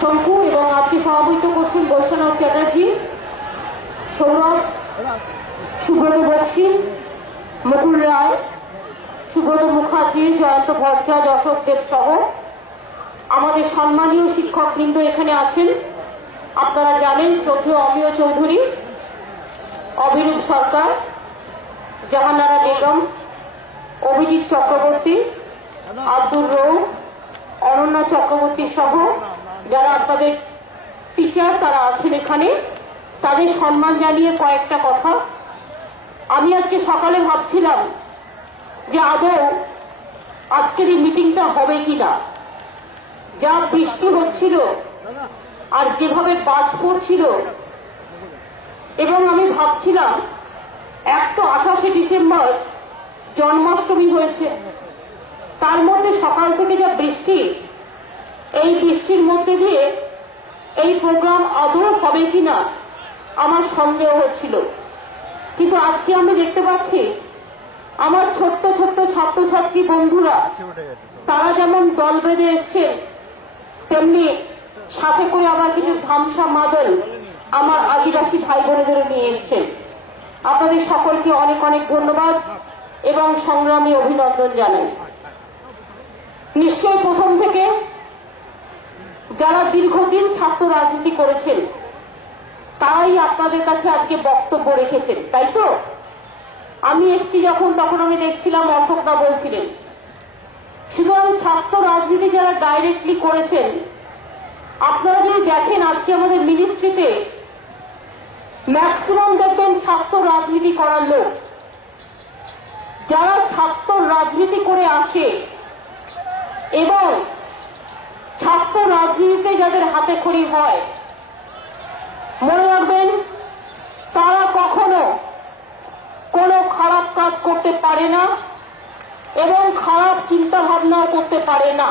শঙ্কু এবং আজকে সভাপতিত্ব করছেন বৈশ্বনাথ চ্যাটার্জি, সৌরভ, সুব্রত বক্সি, মুকুল রায়, সুব্রত মুখার্জি, জয়ন্ত ভট্টাচার্য, অশোক দেব সহ আমাদের সম্মানীয় শিক্ষকবৃন্দ এখানে আছেন। আপনারা জানেন শ্রদ্ধেয় অমিয় চৌধুরী, অভিরূপ সরকার, জাহানারা বেগম, অভিজিৎ চক্রবর্তী, আব্দুর রৌফ, অনন্যা চক্রবর্তী সহ যারা আপনাদের টিচার তারা আছেন এখানে। তাদের সম্মান জানিয়ে কয়েকটা কথা। আমি আজকে সকালে ভাবছিলাম যে আদৌ আজকের এই মিটিংটা হবে কিনা। যা বৃষ্টি হচ্ছিল আর যেভাবে বাজ পড়ছিল, এবং আমি ভাবছিলাম এক তো 28শে ডিসেম্বর জন্মাষ্টমী হয়েছে, তার মধ্যে সকাল থেকে যা বৃষ্টি, এই বৃষ্টির মধ্যে দিয়ে এই প্রোগ্রাম আদৌ হবে কিনা আমার সন্দেহ হচ্ছিল। কিন্তু আজকে আমি দেখতে পাচ্ছি আমার ছোট্ট ছোট্ট ছাত্রছাত্রী বন্ধুরা তারা যেমন দল বেঁধে এসছে, তেমনি সাথে করে আবার কিছু ধামসা মাদল আমার আদিবাসী ভাই বোনেদের নিয়ে এসছেন। আপনাদের সকলকে অনেক অনেক ধন্যবাদ এবং সংগ্রামী অভিনন্দন জানাই। নিশ্চয় প্রথম থেকে যারা দীর্ঘদিন ছাত্র রাজনীতি করেছেন তারাই আপনাদের কাছে আজকে বক্তব্য রেখেছেন, তাই তো? আমি এসছি যখন, তখন আমি দেখছিলাম অশোকদা বলছিলেন। সুতরাং ছাত্র রাজনীতি যারা ডাইরেক্টলি করেছেন, আপনারা যদি দেখেন আজকে আমাদের মিনিস্ট্রিতে ম্যাক্সিমাম দেখবেন ছাত্র রাজনীতি করার লোক। যারা ছাত্র রাজনীতি করে আসে এবং ছাত্র রাজনীতিতে যাদের হাতে খড়ি হয়, মনে রাখবেন তারা কখনো কোনো খারাপ কাজ করতে পারে না এবং খারাপ চিন্তা ভাবনাও করতে পারে না।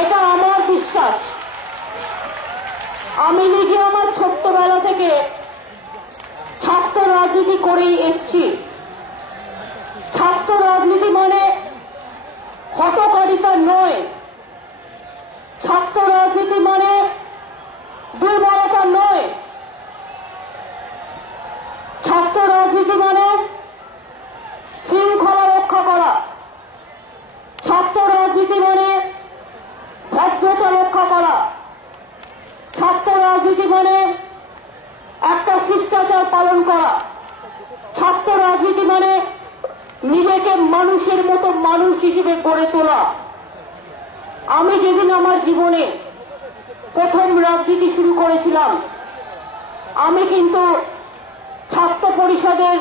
এটা আমার বিশ্বাস। আমি নিজে আমার ছোট্টবেলা থেকে ছাত্র রাজনীতি করেই এসছি। ছাত্র রাজনীতি মানে হঠকারিতা নয়, ছাত্র রাজনীতি মানে দুর্বলতা নয়, ছাত্র রাজনীতি মানে শৃঙ্খলা রক্ষা করা, ছাত্র রাজনীতি মানে ভদ্রতা রক্ষা করা, ছাত্র রাজনীতি মানে একটা শিষ্টাচার পালন করা, ছাত্র রাজনীতি মানে নিজেকে মানুষের মতো মানুষ হিসেবে গড়ে তোলা। আমি যেদিন আমার জীবনে প্রথম রাজনীতি শুরু করেছিলাম, আমি কিন্তু ছাত্র পরিষদের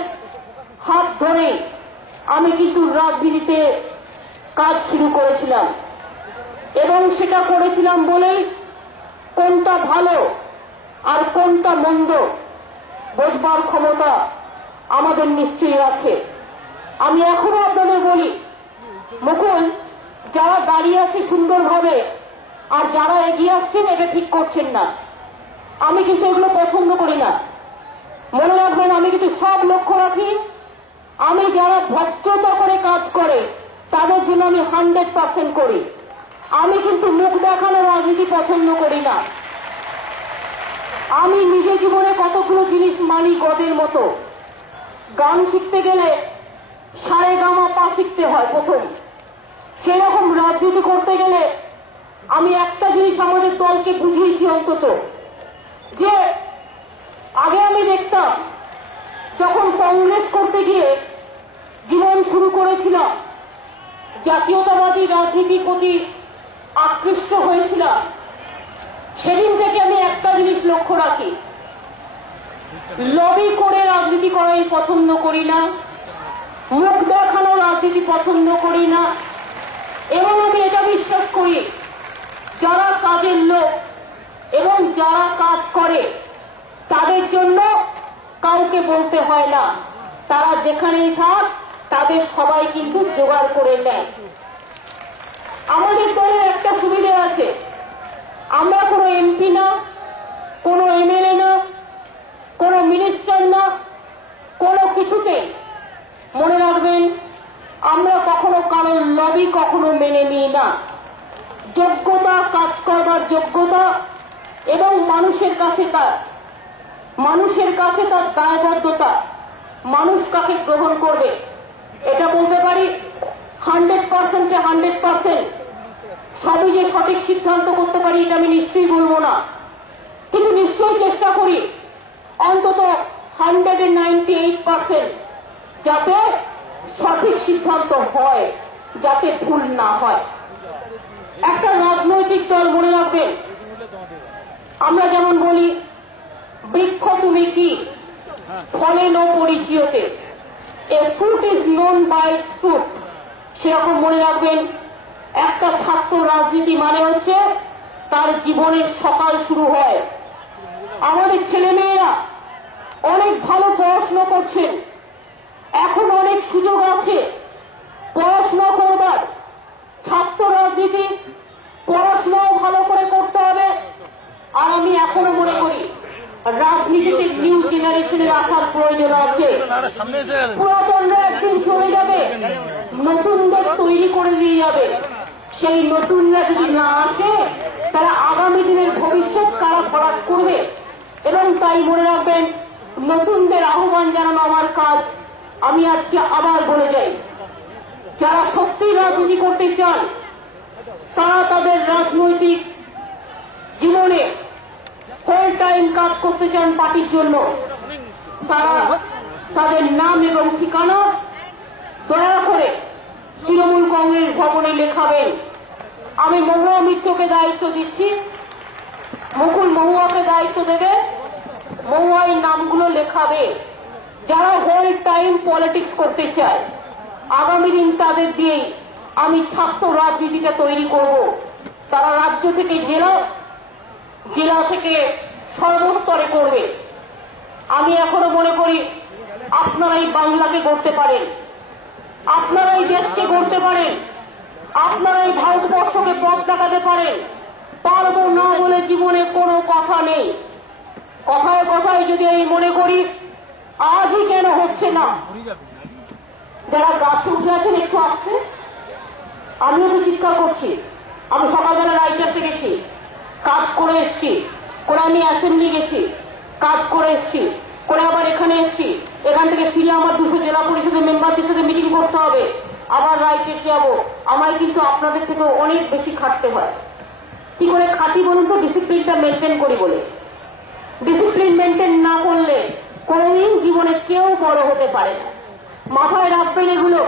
হাত ধরে আমি কিন্তু রাজনীতিতে কাজ শুরু করেছিলাম এবং সেটা করেছিলাম বলেই কোনটা ভালো আর কোনটা মন্দ বোঝবার ক্ষমতা আমাদের নিশ্চয়ই আছে। আমি এখনো আপনাদের বলি, মুকুল, যারা দাঁড়িয়ে আছে সুন্দরভাবে আর যারা এগিয়ে আসছেন এটা ঠিক করছেন না, আমি কিন্তু এগুলো পছন্দ করি না। মনে রাখবেন আমি কিন্তু সব লক্ষ্য রাখি। আমি যারা ভদ্রতা করে কাজ করে তাদের জন্য আমি 100% করি। আমি কিন্তু মুখ দেখানো রাজনীতি পছন্দ করি না। আমি নিজে জীবনে কতগুলো জিনিস মানি গদের মতো। গান শিখতে গেলে সারে গামা পা শিখতে হয় প্রথম। সেরকম রাজনীতি করতে গেলে আমি একটা জিনিস আমাদের দলকে বুঝিয়েছি অন্তত, যে আগে আমি দেখতাম যখন কংগ্রেস করতে গিয়ে জীবন শুরু করেছিলাম, জাতীয়তাবাদী রাজনীতির প্রতি আকৃষ্ট হয়েছিলাম, সেদিন থেকে আমি একটা জিনিস লক্ষ্য রাখি, লবি করে রাজনীতি করাই পছন্দ করি না, মুখ দেখানো রাজনীতি পছন্দ করি না। এবং আমি এটা বিশ্বাস করি যারা কাজের লোক এবং যারা কাজ করে তাদের জন্য কাউকে বলতে হয় না, তারা যেখানেই থাক তাদের সবাই কিন্তু জোগাড় করে নেয়। আমাদের দলের একটা সুবিধা আছে, আমরা কোনো এমপি না, কোনো এমএলএ না, কোনো মিনিস্টার না, কোনো কিছুতে মনে রাখবেন আমরা কখনো কারোর লবি কখনো মেনে নিই না। যোগ্যতা, কাজ করবার যোগ্যতা এবং মানুষের কাছে তার দায়বদ্ধতা, মানুষ কাকে গ্রহণ করবে এটা বলতে পারি 100%-এ 100%। সবই যে সঠিক সিদ্ধান্ত করতে পারি এটা আমি নিশ্চয়ই বলবো না, কিন্তু নিশ্চয়ই চেষ্টা করি অন্তত 198% যাতে সঠিক সিদ্ধান্ত হয়, যাতে ভুল না হয়। একটা রাজনৈতিক দল মনে রাখবেন, আমরা যেমন বলি বৃক্ষ তুমি কি, ফলে নো পরিচিয়তে, a fruit is known by fruit, সেরকম মনে রাখবেন একটা ছাত্র রাজনীতি মানে হচ্ছে তার জীবনের সকাল শুরু হয়। আমাদের ছেলেমেয়েরা অনেক ভালো পড়াশোনা করছেন, এখন অনেক সুযোগ আছে পড়াশোনা করবার। ছাত্র রাজনীতি পড়াশোনাও ভালো করে করতে হবে। আর আমি এখনো মনে করি রাজনীতিতে নিউ জেনারেশনের আসার প্রয়োজন আছে। পুরাতনরা একদিন চলে যাবে, নতুনদের তৈরি করে দিয়ে যাবে। সেই নতুনরা যদি না আসে তারা আগামী দিনের ভবিষ্যৎ কারা ভরাট করবে। এবং তাই মনে রাখবেন, নতুনদের আহ্বান জানানো আমার কাজ। আমি আজকে আবার বলে যাই, যারা সত্যি রাজনীতি করতে চান তারা তাদের রাজনৈতিক জীবনে ফুল টাইম কাজ করতে চান পার্টির জন্য, তারা তাদের নাম এবং ঠিকানা দয়া করে তৃণমূল কংগ্রেস ভবনে লেখাবেন। আমি মহুয়া মিত্রকে দায়িত্ব দিচ্ছি, মুকুল মহুয়াকে দায়িত্ব দেবে, মহুয়ার নামগুলো লেখাবে। যারা হোল টাইম পলিটিক্স করতে চায় আগামী দিন তাদের দিয়েই আমি ছাত্র রাজনীতিটা তৈরি করব। তারা রাজ্য থেকে জেলা, জেলা থেকে সর্বস্তরে করবে। আমি এখনো মনে করি আপনারাই বাংলাকে গড়তে পারেন, আপনারাই দেশকে গড়তে পারেন, আপনারাই ভারতবর্ষকে পথ দেখাতে পারেন। পারবো না বলে জীবনে কোনো কথা নেই। কথায় কথায় যদি আমি মনে করি আজই কেন হচ্ছে না, যারা গাছ উঠে আছেন একটু আসতে, আমিও তো চিৎকার করছি। আমি সকালবেলা রাইটার্সে গেছি, কাজ করে এসছি, করে আমি অ্যাসেম্বলি গেছি, কাজ করে এসছি, করে আবার এখানে এসছি। এখান থেকে ফিরে আমার 200 জেলা পরিষদের মেম্বারদের সাথে মিটিং করতে হবে, আবার রাইটার্সে যাবো। আমায় কিন্তু আপনাদের থেকে অনেক বেশি খাটতে হয়। কি করে খাটি বলুন তো? ডিসিপ্লিনটা মেনটেন করি বলে। ডিসিপ্লিন মেনটেন না করলে কোনোদিন জীবনে কেউ বড় হতে পারে না। মাথায় রাখবেন এগুলো।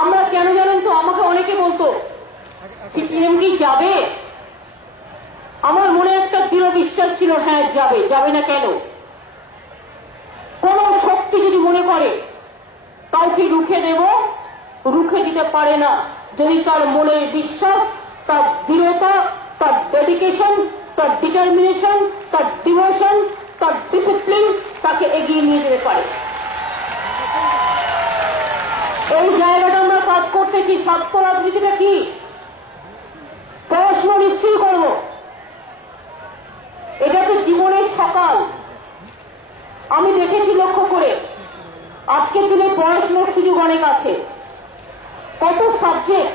আমরা কেন জানেন তো, আমাকে অনেকে বলতো সিপিএম কি যাবে? আমার মনে একটা দৃঢ় বিশ্বাস ছিল, হ্যাঁ যাবে। যাবে না কেন? কোন শক্তি যদি মনে করে কাউকে রুখে দেব, রুখে দিতে পারে না যদি তার মনের বিশ্বাস, তার দৃঢ়তা, তার ডেডিকেশন, তার ডিটারমিনেশন, তার ডিভোশন, তার ডিসিপ্লিন তাকে এগিয়ে নিয়ে যেতে পারে। এই জায়গাটা আমরা কাজ করতেছি। ছাত্র রাজনীতিটা কি? পড়াশোনা নিশ্চয়ই করব, এটা তো জীবনের সকাল। আমি দেখেছি লক্ষ্য করে, আজকের দিনে পড়াশোনার সুযোগ অনেক আছে। কত সাবজেক্ট,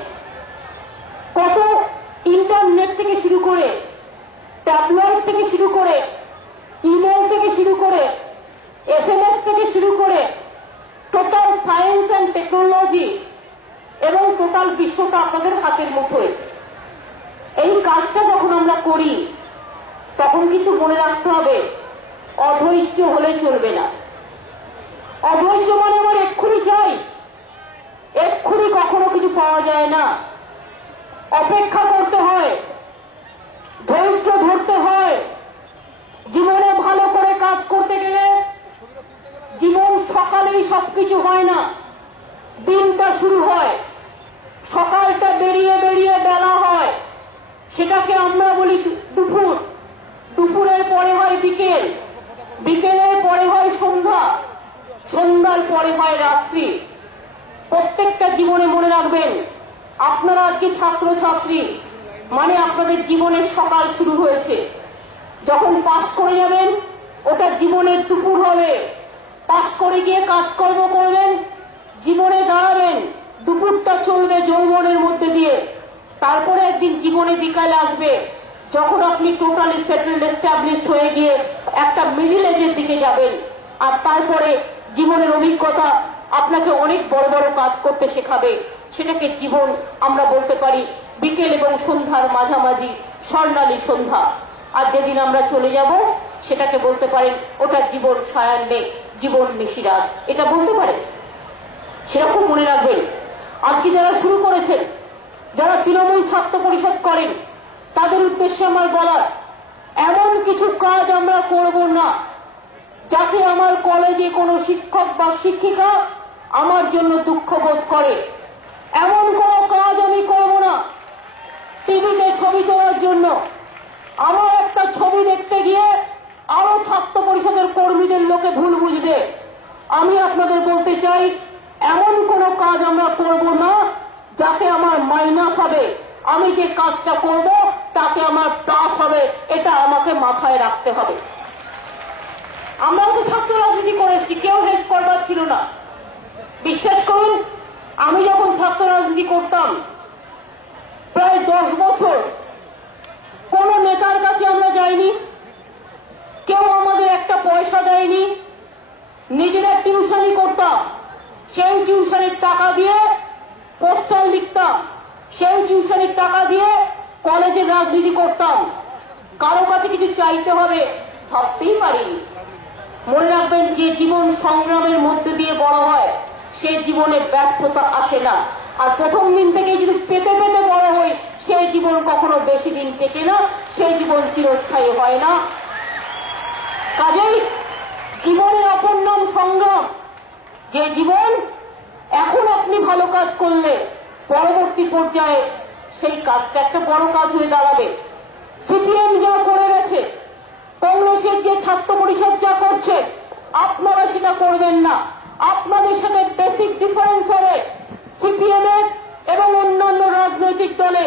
কত ইন্টারনেট থেকে শুরু করে, ট্যাবলেট থেকে শুরু করে, ইমেল থেকে শুরু করে, SMS থেকে শুরু করে, টোটাল সায়েন্স অ্যান্ড টেকনোলজি এবং টোটাল বিশ্বটা আপনাদের হাতের মুঠোয়। এই কাজটা যখন আমরা করি তখন কিন্তু মনে রাখতে হবে অধৈর্য হলে চলবে না। অধৈর্য মানে আমার এক্ষুনি চাই, এক্ষুনি কখনো কিছু পাওয়া যায় না। অপেক্ষা করতে হয়, ধৈর্য ধরতে হয়। জীবনে ভালো করে কাজ করতে গেলে জীবন সকালেই সবকিছু হয় না, দিনটা শুরু হয়। সকালটা বেরিয়ে বেরিয়ে বেলা হয়, সেটাকে আমরা বলি দুপুর। দুপুরের পরে হয় বিকেল, বিকেলের পরে হয় সন্ধ্যা, সন্ধ্যার পরে হয় রাত্রি। প্রত্যেকটা জীবনে মনে রাখবেন, আপনারা আজকে ছাত্রছাত্রী মানে আপনাদের জীবনের সকাল শুরু হয়েছে। যখন পাস করে যাবেন ওটা জীবনের দুপুর হবে। পাস করে গিয়ে কাজকর্ম করবেন, জীবনে দাঁড়াবেন, দুপুরটা চলবে যৌবনের মধ্যে দিয়ে। তারপরে একদিন জীবনে বিকালে আসবে যখন আপনি টোটালি সেটেলড এস্টাবলিশড হয়ে গিয়ে একটা মিডিল এজের দিকে যাবেন, আর তারপরে জীবনের অভিজ্ঞতা আপনাকে অনেক বড় বড় কাজ করতে শেখাবে। সেটাকে জীবন আমরা বলতে পারি বিকেল এবং সন্ধ্যার মাঝামাঝি স্বর্ণালী সন্ধ্যা। আর যেদিন আমরা চলে যাব সেটাকে বলতে পারেন ওটা জীবন সায়াহ্নে, জীবন নিশিরাত, এটা বলতে পারেন। সেরকম মনে রাখবেন, আজকে যারা শুরু করেছেন, যারা তৃণমূল ছাত্র পরিষদ করেন, তাদের উদ্দেশ্যে আমার বলার, এমন কিছু কাজ আমরা করব না যাতে আমার কলেজে কোনো শিক্ষক বা শিক্ষিকা আমার জন্য দুঃখ বোধ করে। এমন কোনো কাজ আমি করব না টিভিতে ছবি তোলার জন্য। আমার একটা ছবি দেখতে গিয়ে আরো ছাত্র পরিষদের কর্মীদের লোকে ভুল বুঝবে। আমি আপনাদের বলতে চাই, এমন কোনো কাজ আমরা করব না যাতে আমার মাইনাস হবে। আমি যে কাজটা করব তাতে আমার প্লাস হবে, এটা আমাকে মাথায় রাখতে হবে। আমরাও তো ছাত্র রাজনীতি করেছি, কেউ হেল্প করবার ছিল না। বিশ্বাস করুন, আমি যখন ছাত্র রাজনীতি করতাম প্রায় 10 বছর কোন নেতার কাছে আমরা যাইনি, কেউ আমাদের একটা পয়সা দেয়নি, নিজেরা টিউশনি করতাম, সেই টিউশনির টাকা দিয়ে পোস্টার লিখতাম, সেই টিউশনির টাকা দিয়ে কলেজের রাজনীতি করতাম। কারো কাছে কিছু চাইতে হবে ভাবতেই পারিনি। মনে রাখবেন, যে জীবন সংগ্রামের মধ্যে দিয়ে বড় হয় সে জীবনে ব্যর্থতা আসে না। আর প্রথম দিন থেকে যদি পেতে পেতে বড় হই, সেই জীবন কখনো বেশি দিন টেকে না, সেই জীবন চিরস্থায়ী হয় না। কাজেই জীবনের অপর নাম সংগ্রাম। যে জীবন এখন আপনি ভালো কাজ করলে পরবর্তী পর্যায়ে সেই কাজটা একটা বড় কাজ হয়ে দাঁড়াবে। সিপিএম যা করে গেছে, কংগ্রেসের যে ছাত্র পরিষদ যা করছে, আপনারা সেটা করবেন না। আপনাদের সাথে বেসিক ডিফারেন্স হবে সিপিএম এর এবং অন্যান্য রাজনৈতিক দলে,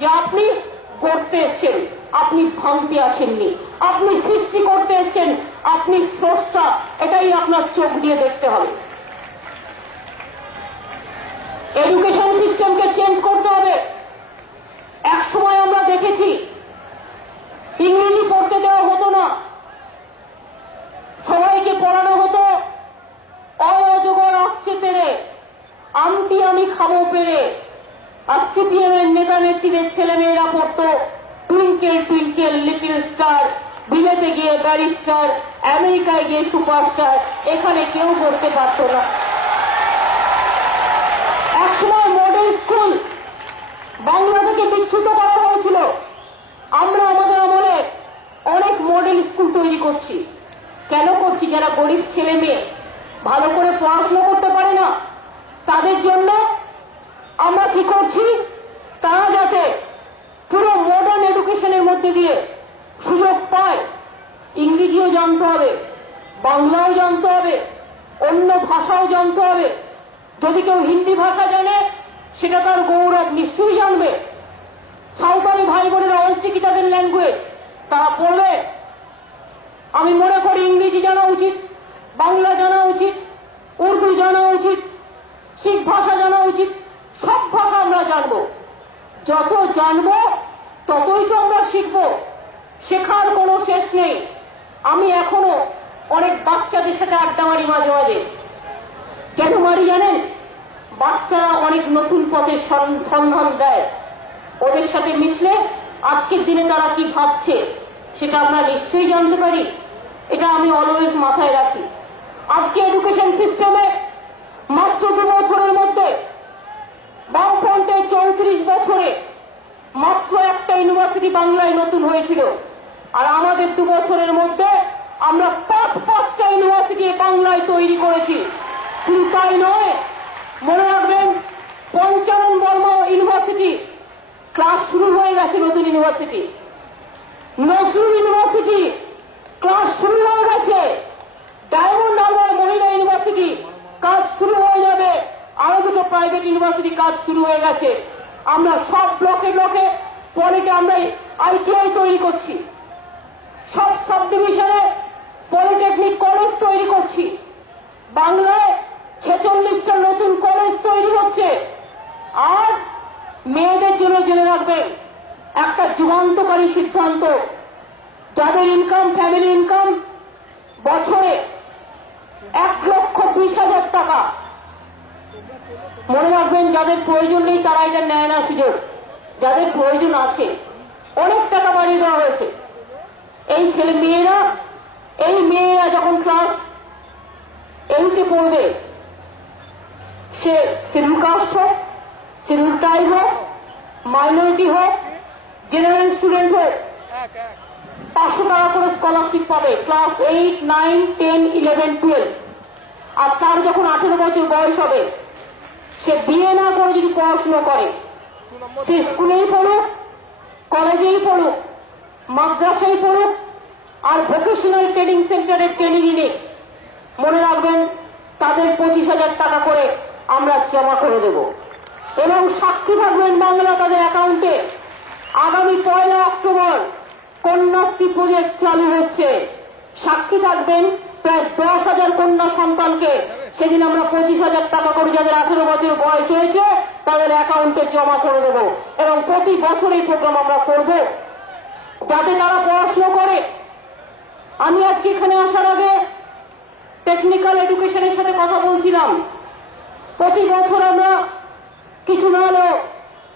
যে আপনি করতে এসছেন, আপনি ভাঙতে আসেননি, আপনি সৃষ্টি করতে এসছেন, আপনি স্রষ্টা। এটাই আপনার চোখ দিয়ে দেখতে হবে। এডুকেশন সিস্টেমকে চেঞ্জ করতে হবে। এক সময় আমরা দেখেছি ইংরেজি পড়তে দেওয়া হতো না, সবাইকে পড়ানো হতো অজগর আসছে পেরে, আমটি আমি খাবো পেরে। আর সিপিএম এর নেতা নেত্রীদের ছেলে মেয়েরা পড়তো টুইঙ্কেল টুইঙ্কেল লিটল স্টার, বিলেতে গিয়ে ব্যারিস্টার, আমেরিকায় গিয়ে সুপারস্টার। এখানে কেউ পড়তে পারত না। একসময় মডেল স্কুল বাংলা থেকে বিচ্যুত করা হয়েছিল। আমরা আমাদের আমলে অনেক মডেল স্কুল তৈরি করছি। কেন করছি? যারা গরিব ছেলে মেয়ে ভালো করে পড়াশোনা করতে পারে না, তাদের জন্য আমরা কি করছি, তারা যাতে পুরো মডার্ন এডুকেশনের মধ্যে দিয়ে সুযোগ পায়। ইংরেজিও জানতে হবে, বাংলাও জানতে হবে, অন্য ভাষাও জানতে হবে। যদি কেউ হিন্দি ভাষা জানে সেটা তার গৌরব, নিশ্চয়ই জানবে। সাঁওতালি ভাই বোনেরা অলচিকি তাদের ল্যাঙ্গুয়েজ, তারা পড়বে। আমি মনে করি ইংরেজি জানা উচিত, বাংলা জানা উচিত, উর্দু জানা উচিত, শিখ ভাষা জানা উচিত। সব ভাষা আমরা জানবো। যত জানবো ততই তো আমরা শিখবো। শেখার কোনো শেষ নেই। আমি এখনো অনেক বাচ্চাদের সাথে আড্ডা মারি মাঝে মাঝে। কেন মারি জানেন? বাচ্চারা অনেক নতুন পথের সন্ধান দেয়। ওদের সাথে মিশলে আজকের দিনে তারা কি ভাবছে সেটা আমরা নিশ্চয়ই জানতে পারি। এটা আমি অলওয়েজ মাথায় রাখি। আজকে এডুকেশন সিস্টেমে মাত্র 2 বছরের মধ্যে, বামফ্রন্টের 34 বছরে মাত্র একটা ইউনিভার্সিটি বাংলায় নতুন হয়েছিল। আর আমাদের 2 বছরের মধ্যে আমরা 5টা ইউনিভার্সিটি বাংলায় তৈরি করেছি। শুধু তাই নয়, মনে রাখবেন, পঞ্চানন বর্মা ইউনিভার্সিটি ক্লাস শুরু হয়ে গেছে। নতুন ইউনিভার্সিটি নজরুল ইউনিভার্সিটি ক্লাস শুরু হয়ে গেছে। ডায়মন্ড হারবার মহিলা ইউনিভার্সিটি কাজ শুরু হয়ে যাবে। আরো 2টো প্রাইভেট ইউনিভার্সিটি কাজ শুরু হয়ে গেছে। আমরা সব ব্লকে ব্লকে পলিটে আমরা আইটিআই তৈরি করছি। সব সাব ডিভিশনে পলিটেকনিক কলেজ তৈরি করছি। বাংলায় 46টা নতুন কলেজ তৈরি হচ্ছে। আর মেয়েদের জন্য জেনে রাখবেন একটা যুগান্তকারী সিদ্ধান্ত, যাদের ইনকাম, ফ্যামিলি ইনকাম বছরে 1,20,000 টাকা, মনে রাখবেন যাদের প্রয়োজন নেই তারা এটা নেয় না সুযোগ, যাদের প্রয়োজন আছে অনেক টাকা বাড়িয়ে দেওয়া হয়েছে। এই মেয়েরা যখন ক্লাস 8-এ পড়বে, সে শিডিউল কাস্ট হোক, শিডিউল ট্রাইব হোক, মাইনরিটি হোক, জেনারেল স্টুডেন্ট হোক, 500 টাকা করে স্কলারশিপ পাবে ক্লাস 8, 9, 10, 11, 12। আর তার যখন 18 বছর বয়স হবে, সে বিয়ে না করে যদি পড়াশুনো করে, সে স্কুলেই পড়ুক, কলেজেই পড়ুক, মাদ্রাসায় পড়ুক, আর ভোকেশনাল ট্রেনিং সেন্টারের ট্রেনিং নিক, মনে রাখবেন তাদের 25,000 টাকা করে আমরা জমা করে দেব। এবং সাক্ষী থাকবেন বাংলা তাদের অ্যাকাউন্টে। আগামী 1 অক্টোবর কন্যাশ্রী প্রজেক্ট চালু হচ্ছে। সাক্ষী থাকবেন প্রায় 10,000 কন্যা সন্তানকে সেদিন আমরা 25,000 টাকা করে যাদের 18 বছর বয়স হয়েছে তাদের অ্যাকাউন্টে জমা করে দেব। এবং প্রতি বছর এই প্রোগ্রাম আমরা করব যাতে তারা পড়াশোনা করে। আমি আজকে এখানে আসার আগে টেকনিক্যাল এডুকেশনের সাথে কথা বলছিলাম। প্রতি বছর আমরা কিছু না হলেও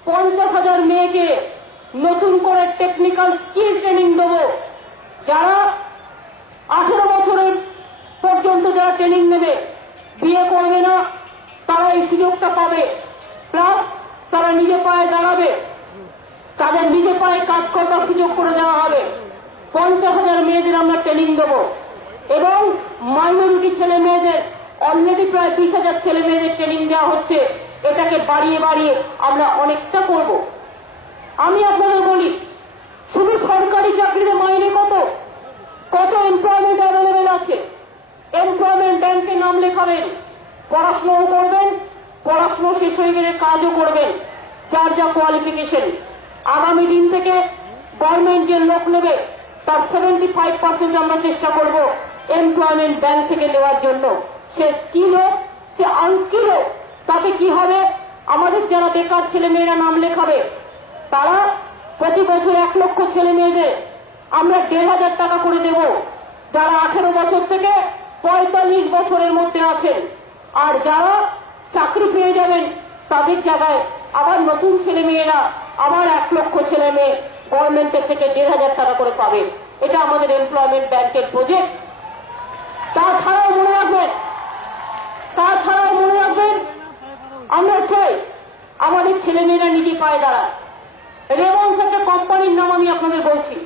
50,000 মেয়েকে নতুন করে টেকনিক্যাল স্কিল ট্রেনিং দেব। যারা 18 বছরের পর্যন্ত যারা ট্রেনিং নেবে, বিয়ে করবে না, তারা এই সুযোগটা পাবে। প্লাস তারা নিজে পায়ে দাঁড়াবে, তাদের নিজে পায়ে কাজ করবার সুযোগ করে দেওয়া হবে। 50,000 মেয়েদের আমরা ট্রেনিং দেব। এবং মাইনরিটি ছেলে মেয়েদের অলরেডি প্রায় 20,000 ছেলে মেয়েদের ট্রেনিং দেওয়া হচ্ছে। এটাকে বাড়িয়ে বাড়িয়ে আমরা অনেকটা করব। আমি আপনাদের বলি, শুধু সরকারি চাকরিতে মাইনে কত এমপ্লয়মেন্ট অ্যাভেলেবেল আছে। এমপ্লয়মেন্ট ব্যাংকে নাম লেখাবেন, পড়াশোনাও করবেন, পড়াশোনা শেষ হয়ে গেলে কাজও করবেন, যার যা কোয়ালিফিকেশন। আগামী দিন থেকে গভর্নমেন্ট যে লোক নেবে তার 75% আমরা চেষ্টা করব এমপ্লয়মেন্ট ব্যাংক থেকে নেওয়ার জন্য। সে স্কিল হোক, সে আনস্কিল হোক, তাতে কি হবে, আমাদের যারা বেকার ছেলে মেয়েরা নাম লেখাবে তারা প্রতি বছর 1 লক্ষ ছেলে মেয়েদের আমরা 1,500 টাকা করে দেব, যারা 18 বছর থেকে 45 বছরের মধ্যে আছেন। আর যারা চাকরি পেয়ে যাবেন তাদের জায়গায় আবার নতুন ছেলে মেয়েরা আবার 1 লক্ষ ছেলে মেয়ে গভর্নমেন্টের থেকে 1,500 টাকা করে পাবে। এটা আমাদের এমপ্লয়মেন্ট ব্যাংকের প্রজেক্ট। তাছাড়াও মনে রাখবেন আমরা চাই আমাদের ছেলে মেয়েরা নিজে পায়ে দাঁড়ায়। রেমন্স একটা কোম্পানির নাম আমি আপনাদের বলছি।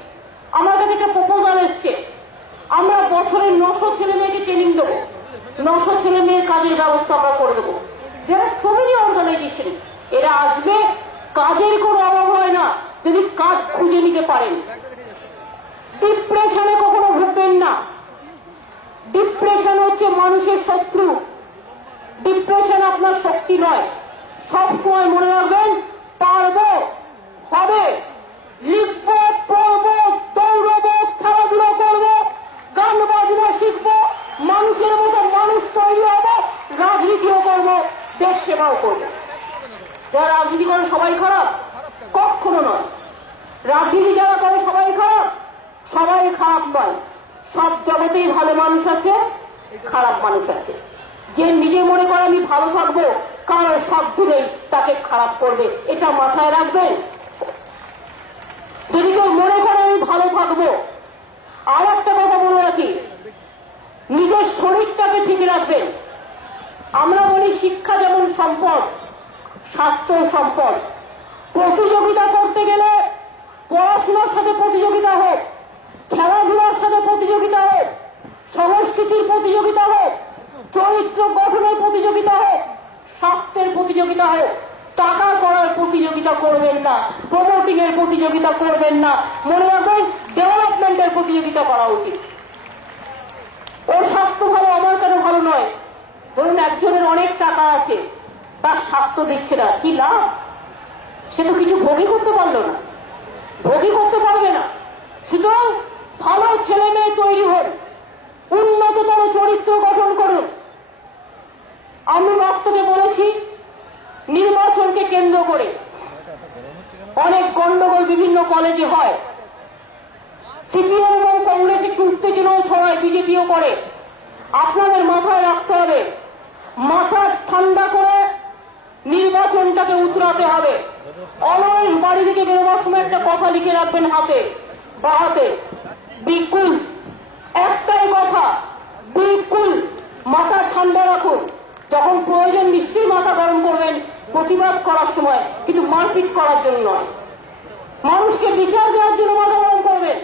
আমার কাছে একটা প্রপোজাল এসছে, আমরা বছরে 900 ছেলে মেয়েকে ট্রেনিং দেবো, 900 ছেলে মেয়ের কাজের ব্যবস্থা আমরা করে দেবো। যারা সমিতি অর্গানাইজেশন এরা আসবে, কাজের কোনো অভাব হয় না যদি কাজ খুঁজে নিতে পারেন। ডিপ্রেশনে কখনো ভুগবেন না। ডিপ্রেশন হচ্ছে মানুষের শত্রু। ডিপ্রেশন আপনার শক্তি নয়। সবসময় মনে রাখবেন, পারবো, হবে, লিখবো, পড়বো, দৌড়বো, খেলাধুলা করবো, গান বাজনা শিখবো, মানুষের মতো মানুষ তৈরি হবো, রাজনীতিও করবো, দেশ সেবাও করবো। যারা রাজনীতি করে সবাই খারাপ? কখনো নয়। রাজনীতি যারা করে সবাই খারাপ? সবাই খারাপ নয়। সব জগতেই ভালো মানুষ আছে, খারাপ মানুষ আছে। যে নিজে মনে করে আমি ভালো থাকবো, কারণ সব দিনেই তাকে খারাপ করবে, এটা মাথায় রাখবেন। যদি কেউ মনে করে আমি ভালো থাকবো, আর একটা কথা মনে রাখি, নিজের শরীরটাকে ঠিক রাখবেন। আমরা বলি শিক্ষা যেমন সম্পদ, স্বাস্থ্য সম্পদ। প্রতিযোগিতা করতে গেলে পড়াশোনার সাথে প্রতিযোগিতা হোক, খেলাধুলার সাথে প্রতিযোগিতা হোক, সংস্কৃতির প্রতিযোগিতা হোক, চরিত্র গঠনের প্রতিযোগিতা হোক, স্বাস্থ্যের প্রতিযোগিতা হোক, টাকা করার প্রতিযোগিতা করবেন না, প্রমোটিং এর প্রতিযোগিতা করবেন না। মনে রাখবেন, ডেভেলপমেন্টের প্রতিযোগিতা করা উচিত। ওর স্বাস্থ্য ভালো, আমার কেন ভালো নয়? ধরুন একজনের অনেক টাকা আছে, তার স্বাস্থ্য দিচ্ছে না, কি লাভ? সে তো কিছু ভোগই করতে পারলো না, ভোগই করতে পারবে না। সুতরাং ভালো ছেলে মেয়ে তৈরি হন, উন্নততর চরিত্র গঠন করুন। আমি বক্তব্যে বলেছি, নির্বাচনকে কেন্দ্র করে অনেক গন্ডগোল বিভিন্ন কলেজে হয়। সিপিএম এবং কংগ্রেস একটু উত্তেজনাও ছড়ায়, বিজেপিও করে। আপনাদের মাথায় রাখতে হবে, মাথা ঠান্ডা করে নির্বাচনটাকে উতরাতে হবে। অলওয়েজ বাড়ি থেকে বেরোবার সময় একটা কথা লিখে রাখবেন হাতে বা হাতে, বিকুল, একটাই কথা, বিকুল। মাথা ঠান্ডা রাখুন। যখন প্রয়োজন নিশ্চয়ই মাথা গরম করবেন প্রতিবাদ করার সময়, কিন্তু মারপিট করার জন্য নয়। মানুষকে বিচার দেওয়ার জন্য মাথা গরম করবেন,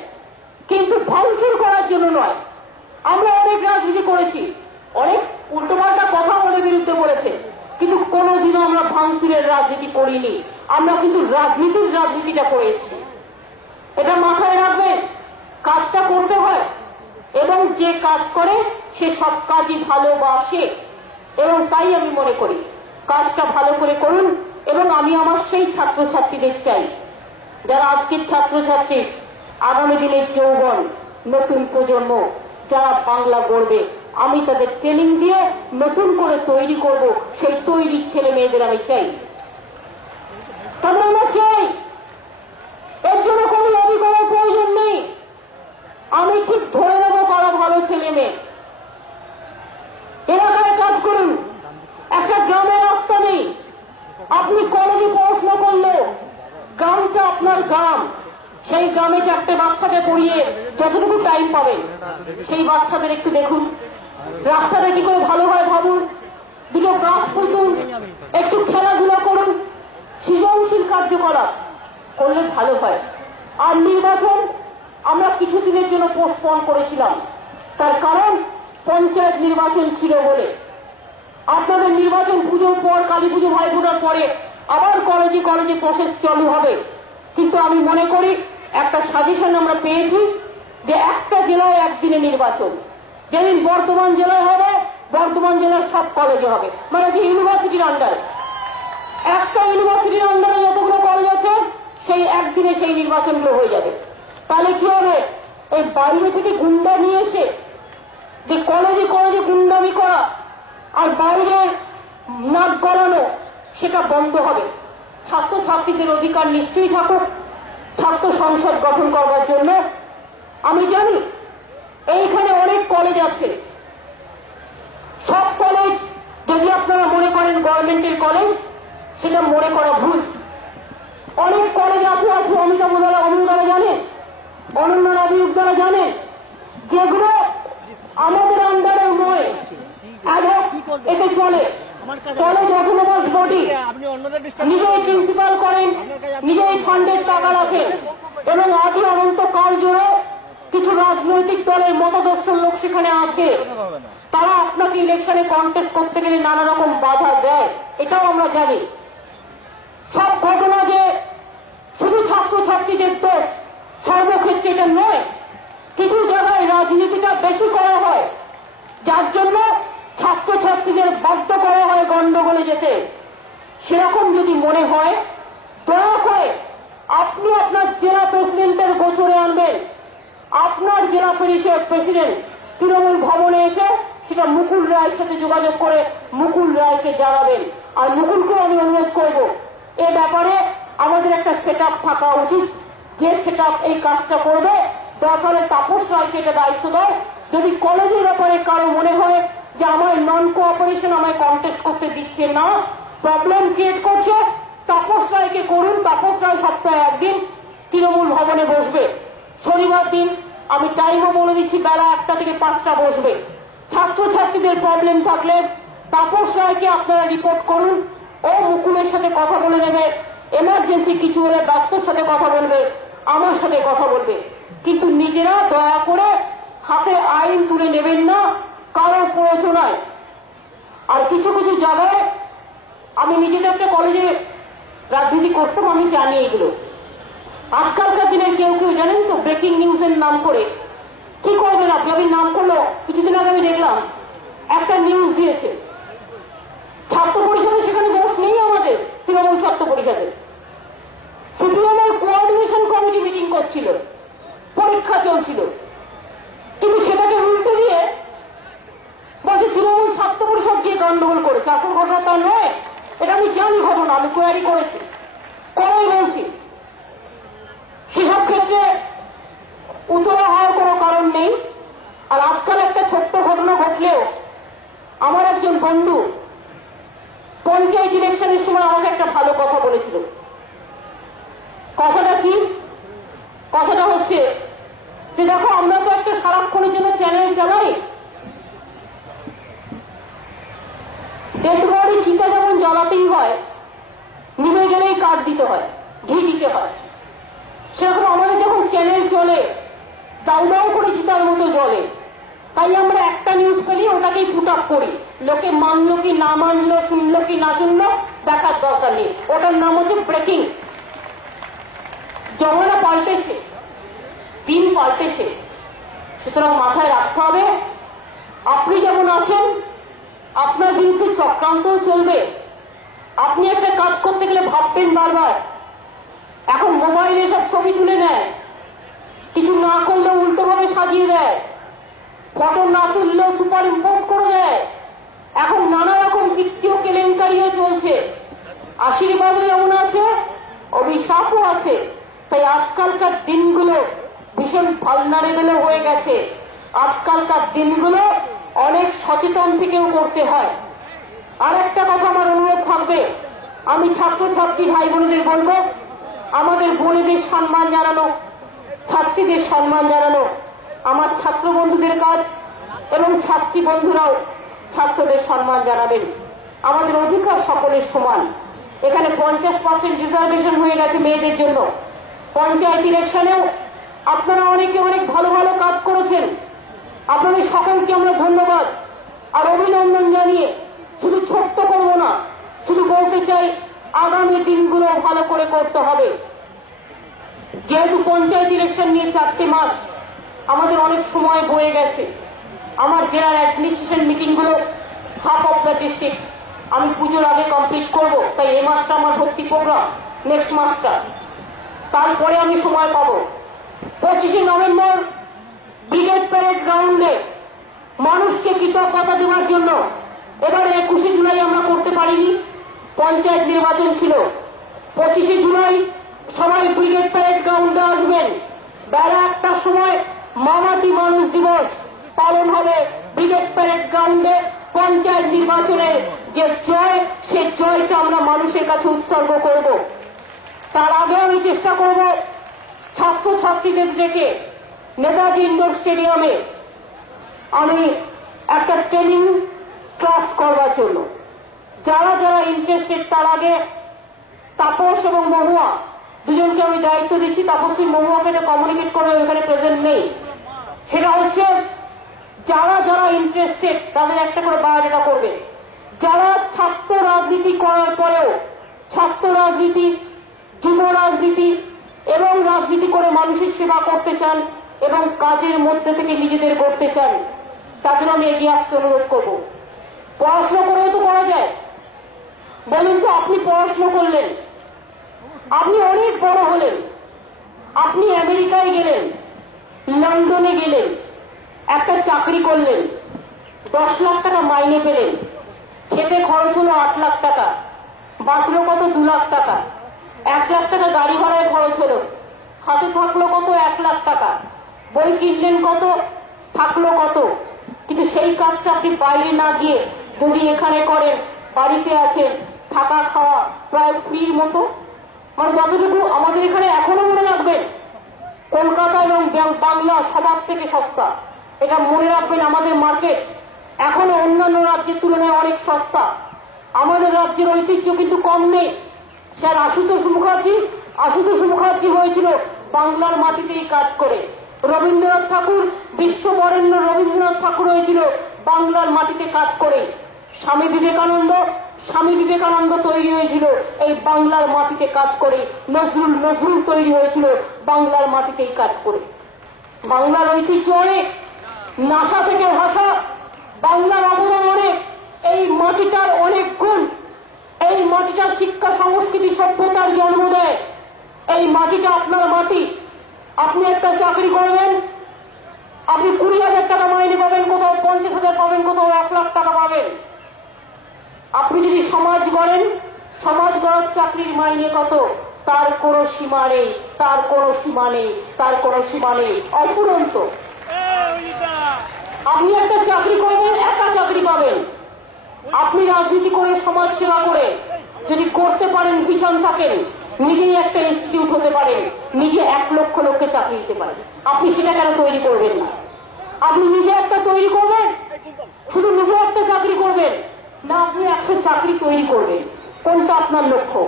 কিন্তু ভাঙচুর করার জন্য নয়। আমরা অনেক রাজনীতি করেছি, অনেক উল্টোপাল্টা কথা আমাদের বিরুদ্ধে বলেছে, কিন্তু কোনোদিনও আমরা ভাঙচুরের রাজনীতি করিনি। আমরা কিন্তু রাজনীতির রাজনীতিটা করে এসেছি। এটা মাথায় রাখবেন। কাজটা করতে হয়, এবং যে কাজ করে সে সব কাজই ভালোবাসে, এবং তাই আমি মনে করি কাজটা ভালো করে করুন। এবং আমি আমার সেই ছাত্রছাত্রীদের চাই যারা আজকের ছাত্রছাত্রী, আগামী দিনের যৌবন, নতুন প্রজন্ম যারা বাংলা গড়বে, আমি তাদের ট্রেনিং দিয়ে নতুন করে তৈরি করব। সেই তৈরি ছেলে মেয়েদের আমি চাই, তাদের আমরা চাই। এর জন্য কোনো লবি করার প্রয়োজন নেই। আমি ঠিক ধরে নেব কারা ভালো ছেলে মেয়ে। এলাকায় কাজ করুন। একটা গ্রামের রাস্তা নেই, আপনি কলেজে পড়াশোনা করলেও গ্রামটা আপনার গ্রাম। সেই গ্রামে চারটে বাচ্চাকে পড়িয়ে যতটুকু টাইম পাবেন, সেই বাচ্চাদের একটু দেখুন। রাস্তাটা কি করে ভালো হয় ভাবুন। দুটো গাছ পুঁতুন, একটু খেলাধুলা করুন, সৃজনশীল কার্যকলাপ করলে ভালো হয়। আর নির্বাচন আমরা কিছুদিনের জন্য পোস্টপন করেছিলাম, তার কারণ পঞ্চায়েত নির্বাচন ছিল বলে। আপনাদের নির্বাচন পুজোর পর, কালী পুজো, ভাইফোঁটার পরে আবার কলেজে কলেজে প্রসেস চালু হবে। কিন্তু আমি মনে করি একটা সাজেশন আমরা পেয়েছি যে একটা জেলায় একদিনে নির্বাচন। যেদিন বর্ধমান জেলায় হবে, বর্ধমান জেলার সব কলেজে হবে, মানে যে ইউনিভার্সিটির আন্ডারে, একটা ইউনিভার্সিটির আন্ডারে যতগুলো কলেজ আছে সেই একদিনে সেই নির্বাচনগুলো হয়ে যাবে। তাহলে কি হবে? এই বাইরে থেকে গুন্ডা নিয়ে এসে যে কলেজে কলেজে গুন্ডামি করা আর বাইরের নাক গলানো, সেটা বন্ধ হবে। ছাত্রছাত্রীদের অধিকার নিশ্চয়ই থাকুক ছাত্র সংসদ গঠন করবার জন্য। আমি জানি এইখানে অনেক কলেজ আছে, সব কলেজ যদি আপনারা মনে করেন গভর্নমেন্টের কলেজ, সেটা মনে করা ভুল। অনেক কলেজ আছে অমিতাভ দ্বারা, অনুদারা জানেন, অনন্য নাবিক দ্বারা জানেন, যেগুলো আমাদের আন্ডারে নয়, এতে চলে অটোনোমাস বডি, নিজেই প্রিন্সিপাল করেন, নিজেই ফান্ডের টাকা রাখেন, এবং আদি অনন্তকাল জুড়ে কিছু রাজনৈতিক দলের মতাদর্শের লোক সেখানে আছে। তারা আপনাকে ইলেকশনে কন্টেস্ট করতে গেলে নানা রকম বাধা দেয়, এটাও আমরা জানি। সব ঘটনা যে শুধু ছাত্রছাত্রীদের দোষ, সর্বক্ষেত্রে এটা নয়। কিছু জায়গায় রাজনীতিটা বেশি করা হয়, যার জন্য ছাত্রছাত্রীদের বাধ্য করা হয় গন্ডগোলে যেতে। সেরকম যদি মনে হয়, দয়া করে আপনি আপনার জেলা প্রেসিডেন্টের গোচরে আনবেন। আপনার জেলা পরিষদ প্রেসিডেন্ট তৃণমূল ভবনে এসে সেটা মুকুল রায়ের সাথে যোগাযোগ করে মুকুল রায়কে জানাবেন। আর মুকুলকেও আমি অনুরোধ করব, এ ব্যাপারে আমাদের একটা সেট থাকা উচিত, যে সেট এই কাজটা করবে। দরকারে তাপস রায়কে এটা দায়িত্ব দেয়। যদি কলেজের ব্যাপারে কারো মনে হয় যে আমার নন কোঅপারেশন আমায় কন্টেস্ট করতে দিচ্ছে না, প্রবলেম ক্রিয়েট করছে, তাপস রায়কে করুন। তাপস রায় সপ্তাহে একদিন তৃণমূল ভবনে বসবে, শনিবার দিন। আমি টাইমও বলে দিচ্ছি, বেলা 1টা থেকে 5টা বসবে। ছাত্রছাত্রীদের প্রবলেম থাকলে তাপস রায়কে আপনারা রিপোর্ট করুন, ও মুকুলের সাথে কথা বলে নেবে। এমার্জেন্সি কিছু হলে ডাক্তার সাথে কথা বলবে, আমার সাথে কথা বলবে। কিন্তু নিজেরা দয়া করে হাতে আইন তুলে নেবেন না কারোর প্রয়োজনায়। আর কিছু কিছু জায়গায় আমি নিজেদের একটা কলেজে রাজনীতি করতাম, আমি জানি এগুলো। আজকালকার দিনে কেউ কেউ জানেন তো, ব্রেকিং নিউজের নাম করে কি করবেন আপনি? আমি নাম করলো, কিছুদিন আগে আমি দেখলাম একটা নিউজ দিয়েছে ছাত্র পরিষদে, সেখানে দোষ নেই আমাদের তৃণমূল ছাত্র পরিষদে। সিপিএম এর কোঅর্ডিনেশন কমিটি মিটিং করছিল, পরীক্ষা চলছিল, কিন্তু সেটাকে উল্টে দিয়ে বলছে তৃণমূল ছাত্র পরিষদ গিয়ে গন্ডগোল করেছে। আসল ঘটনা তা নয়, এটা আমি জানি ঘটনা, আমি কোয়ারি করেছি, করেই বলছি। বন্ধু পঞ্চায়েত ইলেকশনের সময় আমাকে একটা ভালো কথা বলেছিল। কথাটা কি? কথাটা হচ্ছে যে দেখো, আমরা তো একটা সারাক্ষণের জন্য চ্যানেল চালাই, ডেড বডি চিতা যেমন জ্বালাতেই হয়, নিভে গেলেই কাঠ দিতে হয়, ঘি দিতে হয়, সেরকম আমাদের যখন চ্যানেল চলে দাউ দাউ করে চিতার মতো জ্বলে। তাই আমরা একটা নিউজ পেলে ওটাকেই পুট আপ করি, লোকে মানলো কি না মানলো, শুনলো কি না শুনলো দেখার দরকার নেই। ওটার নাম হচ্ছে ব্রেকিং। জমানা পাল্টেছে, দিন পাল্টেছে, সুতরাং মাথায় রাখতে হবে আপনি যেমন আছেন আপনার বিরুদ্ধে চক্রান্তও চলবে। আপনি একটা কাজ করতে গেলে ভাববেন বারবার। এখন মোবাইলে সব ছবি তুলে নেয়, কিছু না করলেও উল্টোভাবে সাজিয়ে দেয়, ফটো না তুললেও সুপার ইম্পোজ করে দেয়। এখন নানা রকম বিত্তীয় কেলেঙ্কারিও চলছে, আশীর্বাদও যেমন আছে অভিশাপও আছে। তাই আজকালকার দিনগুলো ভীষণ ভালনারেবল হয়ে গেছে। আজকালকার দিনগুলো অনেক সচেতন থেকেও করতে হয়। আর একটা কথা আমার অনুরোধ থাকবে, আমি ছাত্রছাত্রী ভাই বোনদের বলবো, আমাদের বোনেদের সম্মান জানানো, ছাত্রীদের সম্মান জানানো আমার ছাত্র বন্ধুদের কাজ, এবং ছাত্রী বন্ধুরাও ছাত্রদের সম্মান জানাবেন। আমাদের অধিকার সকলের সমান। এখানে 50% রিজার্ভেশন হয়ে গেছে মেয়েদের জন্য। পঞ্চায়েত ইলেকশনেও আপনারা অনেকে অনেক ভালো ভালো কাজ করেছেন, আপনাদের সকলকে আমরা ধন্যবাদ আর অভিনন্দন জানিয়ে শুধু ছোট্ট করব না, শুধু বলতে চাই আগামী দিনগুলো ভালো করে করতে হবে। যেহেতু পঞ্চায়েত ইলেকশন নিয়ে 4টে মাস, আমাদের অনেক সময় বয়ে গেছে। আমার জেলার অ্যাডমিনিস্ট্রেশন মিটিংগুলো হাফ অফ দ্য ডিস্ট্রিক্ট আমি পুজোর আগে কমপ্লিট করব। তাই এই মাসটা আমার ভর্তি প্রোগ্রাম, নেক্সট মাসটা, তারপরে আমি সময় পাবো। 25শে নভেম্বর ব্রিগেড প্যারেড গ্রাউন্ডে মানুষকে কৃতজ্ঞতা দেওয়ার জন্য এবারে 21শে জুলাই আমরা করতে পারিনি, পঞ্চায়েত নির্বাচন ছিল। 25শে জুলাই সবাই ব্রিগেড প্যারেড গ্রাউন্ডে আসবেন। বেলা 1টার সময় মামাটি মানুষ দিবস পালন হবে ব্রিগেড প্যারেড গ্রাউন্ডে। পঞ্চায়েত নির্বাচনের যে জয়, সে জয়টা আমরা মানুষের কাছে উৎসর্গ করব। তার আগে আমি চেষ্টা করব ছাত্রছাত্রীদের ডেকে নেতাজি ইন্ডোর স্টেডিয়ামে আমি একটা ট্রেনিং ক্লাস করবার জন্য যারা যারা ইন্টারেস্টেড, তার আগে তাপস এবং মহুয়া দুজনকে আমি দায়িত্ব দিচ্ছি। তাপসী মহুয়াকে এটা কমিউনিকেট করে, এখানে প্রেজেন্ট নেই। সেটা হচ্ছে যারা যারা ইন্টারেস্টেড তাদের একটা করে বায়োডাটা করবে। যারা ছাত্র রাজনীতি করার পরেও ছাত্র রাজনীতি, যুব রাজনীতি এবং রাজনীতি করে মানুষের সেবা করতে চান এবং কাজের মধ্যে থেকে নিজেদের গড়তে চান, তাদের আমি এগিয়ে আসতে অনুরোধ করব। পড়াশোনা করেও তো করা যায়। বলুন তো, আপনি পড়াশোনা করলেন, আপনি অনেক বড় হলেন, আপনি আমেরিকায় গেলেন, লন্ডনে গেলেন, একটা চাকরি করলেন, 10 লাখ টাকা মাইনে পেলেন, খেতে খরচ হলো 8 লাখ টাকা, বাঁচলো কত 2 লাখ টাকা, 1 লাখ টাকা গাড়ি ভাড়ায় খরচ হলো, হাতে থাকলো কত 1 লাখ টাকা, বই কিনলেন কত, থাকলো কত। কিন্তু সেই কাজটা আপনি বাইরে না গিয়ে যদি এখানে করেন, বাড়িতে আছেন, থাকা খাওয়া প্রায় ফ্রির মতো। মানে যতটুকু আমাদের এখানে এখনো মনে রাখবেন, কলকাতা এবং বাংলা সবার থেকে সস্তা। এটা মনে রাখবেন, আমাদের মার্কেট এখনো অন্যান্য রাজ্যের তুলনায় অনেক সস্তা। আমাদের রাজ্যের ঐতিহ্য কিন্তু কম নেই। স্যার আশুতোষ মুখার্জি হয়েছিল বাংলার মাটিতেই কাজ করে। রবীন্দ্রনাথ ঠাকুর, বিশ্ববরেণ্য রবীন্দ্রনাথ ঠাকুর হয়েছিল বাংলার মাটিতে কাজ করে। স্বামী বিবেকানন্দ তৈরি হয়েছিল এই বাংলার মাটিতে কাজ করে। নজরুল তৈরি হয়েছিল বাংলার মাটিতেই কাজ করে। বাংলার ঐতিহ্য অনেক, নাসা থেকে ভাষা, বাংলার অবদান অনেক। এই মাটিটার অনেক গুণ, এই মাটিটার শিক্ষা সংস্কৃতি সভ্যতার জন্ম দেয়। এই মাটিটা আপনার মাটি। আপনি একটা চাকরি করবেন, আপনি 20,000 টাকা মাইনে পাবেন, কোথাও 50,000 পাবেন, কোথাও 1 লাখ টাকা পাবেন। আপনি যদি সমাজ গড়েন, সমাজ গড়ার চাকরির মাইনে কত, তার কোনো সীমা নেই, তার কোনো সীমা নেই, তার কোনো সীমা নেই, অফুরন্ত। আপনি একটা চাকরি করবেন, একা চাকরি পাবেন, আপনি রাজনীতি করে সমাজ সেবা করে যদি করতে পারেন, ভীষণ থাকেন, নিজেই একটা ইনস্টিটিউট হতে পারেন, নিজে 1 লক্ষ লোককে চাকরি দিতে পারেন। আপনি সেটা কেন তৈরি করবেন না? আপনি নিজে একটা তৈরি করবেন, শুধু নিজে একটা চাকরি করবেন না, আপনি 100 চাকরি তৈরি করবেন। কোনটা আপনার লক্ষ্য?